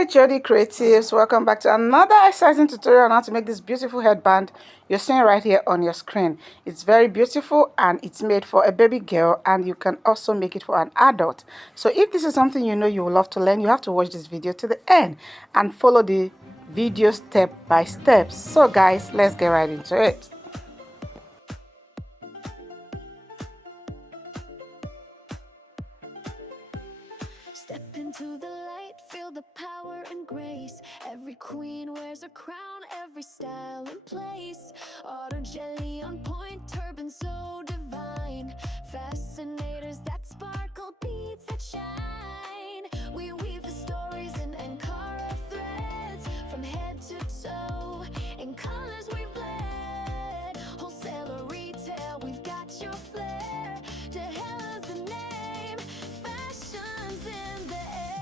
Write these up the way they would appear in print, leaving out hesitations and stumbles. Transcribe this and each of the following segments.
Hi Jody Creatives, welcome back to another exciting tutorial on how to make this beautiful headband you're seeing right here on your screen. It's very beautiful and it's made for a baby girl, and you can also make it for an adult. So if this is something you know you would love to learn, you have to watch this video to the end and follow the video step by step. So guys, let's get right into it. Step into the light, feel the power and grace. Every queen wears a crown, every style in place. Auto jelly on point, turban so divine. Fascinators that sparkle, beads that shine. We weave the stories and Cara threads from head to toe. In colors we've bled, wholesale or retail, we've got your flair. Dehella's the name, fashion's in the air.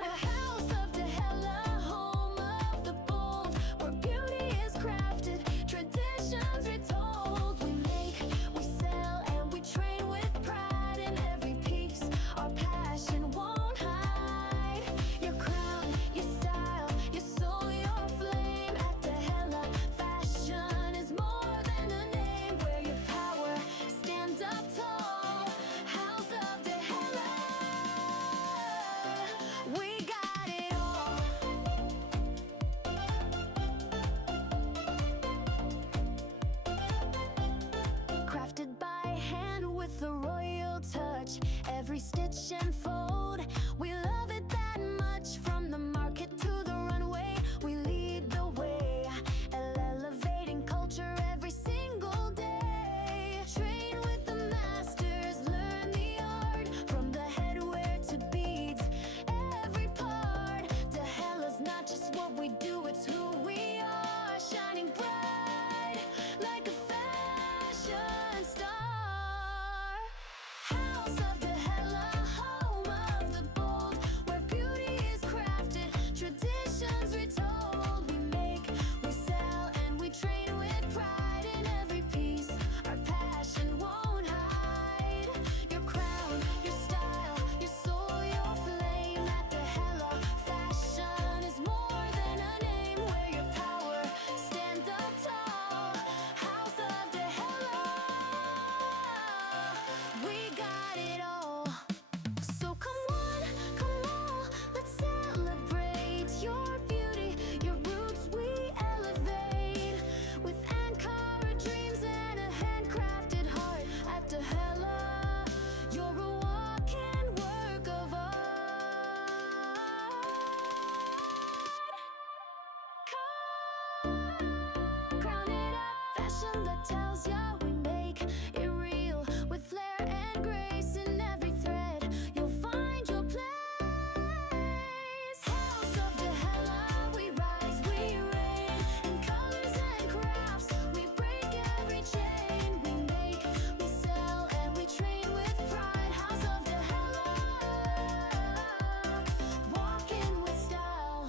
The house of Dehella, home of the bold, where beauty is crafted, traditions retold. We make, we sell, and we train with pride in every piece. Our passion won't hide. Your crown, your style, your soul, your flame. At Dehella, fashion is more than a name. Wear your power, stand up tall. House of Dehella, we got it all. Crafted by hand with a royal touch, every stitch and fold, we love it that much. From the market to the runway, we lead the way, elevating culture every single day. Train with the masters, learn the art, from the headwear to beads, every part. Dehella's not just what we do, it's who we are, shining bright like a fashion star. House of Dehella, home of the bold, where beauty is crafted, traditions retold. We make, we sell, and we train with pride in every piece. Our passion won't hide. Your crown, your style, your soul, your flame. At Dehella, fashion is more than a name. Wear your power, stand up tall. House of Dehella, we got it all. So come on, come on, let's celebrate your beauty, your roots we elevate. With Ankara dreams and a handcrafted heart. At Dehella, you're a walking work of art. Crown it up, fashion that tells ya we make it real. With flair and grace in every thread, you'll find your place. House of Dehella, we rise, we reign. In colors and crafts, we break every chain. We make, we sell, and we train with pride. House of Dehella, walking with style.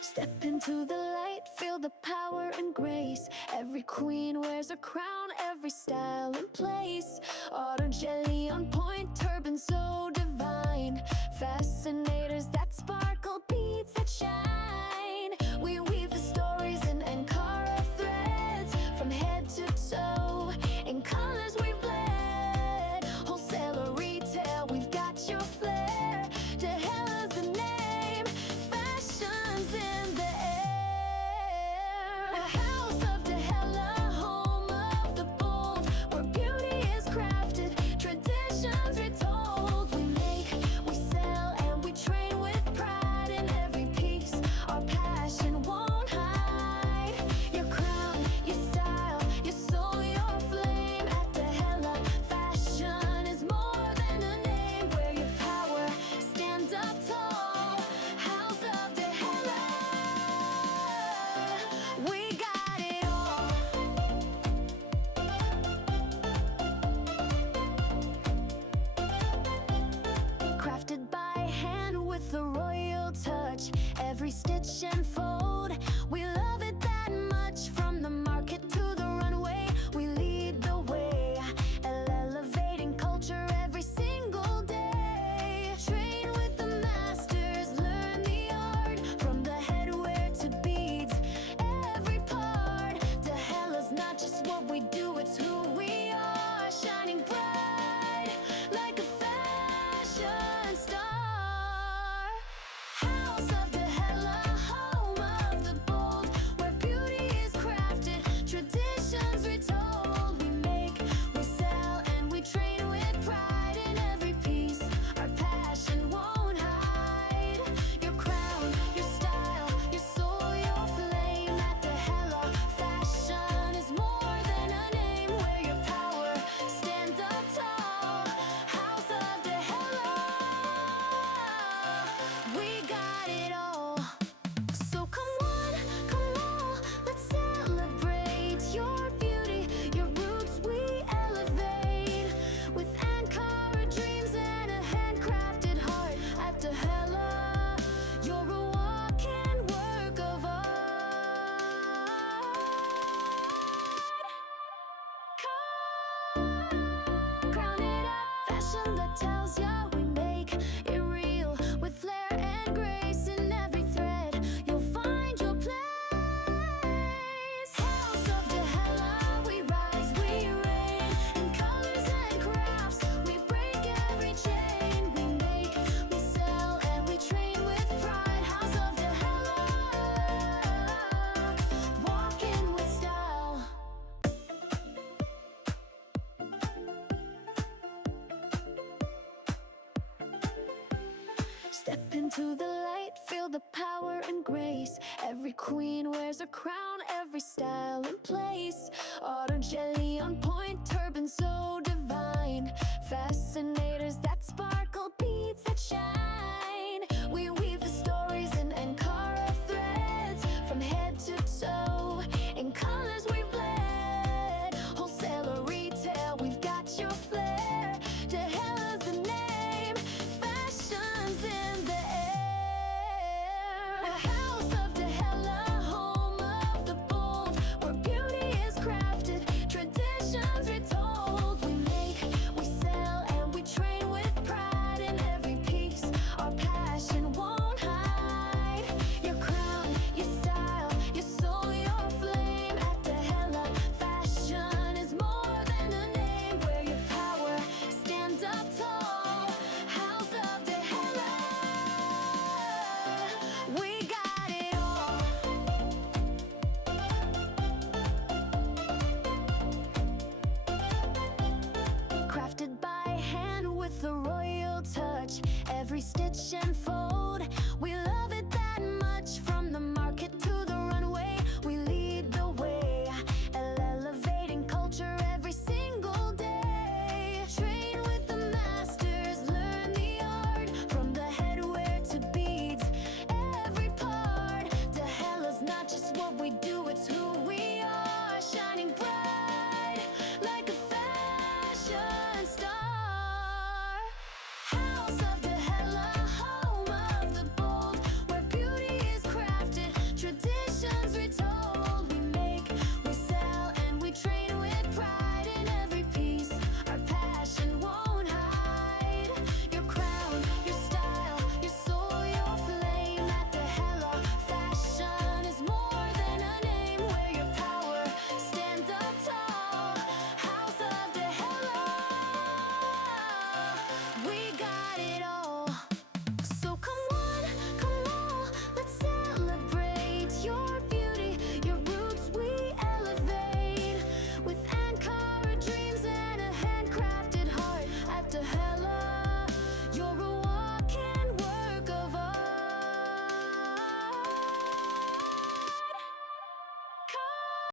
Step into the light, feel the power and grace. Every queen wears a crown, every style in place. Auto jelly on point, turban so divine. Fascinators that sparkle, beads that shine. We weave the stories and Cara threads from head to toe. In colors we've bled, wholesale or retail, we've got your flair. Dehella's the name, fashion's in the air. The house of Dehella, home of the bold, where beauty is crafted, traditions retold. We make, we sell, and we train with pride in every piece. what we do, it's who we are, shining bright like a fashion star. House of Dehella, home of the bold, where beauty is crafted, traditions retold. We make, we sell, and we train with pride in every piece. Our passion won't hide. Your crown, your style, your soul, your flame. At Dehella, fashion is more than a name. Wear your power, stand up tall. House of Dehella, we got it all. So come on, let's celebrate your beauty, your roots we elevate. With Ankara dreams and a handcrafted heart. At Dehella, you're a walking work of art. Crown it up, fashion that tells ya we make it real. With flair and grace in every thread, you'll find your place. House of Dehella, we rise, we reign. In colors and crafts, we break every chain. We make, we sell, and we train with pride. House of Dehella, walking with style. Step into the light, feel the power and grace. Every queen wears a crown, every style in place. Auto jelly on point, turban so divine. Fascinators that sparkle, beads that shine. We weave the stories in Ankara threads, from head to toe. In colors we've bled, wholesale or retail, we've got your flair. Dehella's the name, fashion's in the air. House of Dehella, home of the bold, where beauty is crafted, traditions retold. We make, we sell, and we train with pride in every piece. Our passion won't hide. Your crown, your style, your soul, your flame. At Dehella, fashion is more than a name. Wear your power, stand up tall. House of Dehella, we got it all. Crafted by hand with a royal touch, every stitch and fold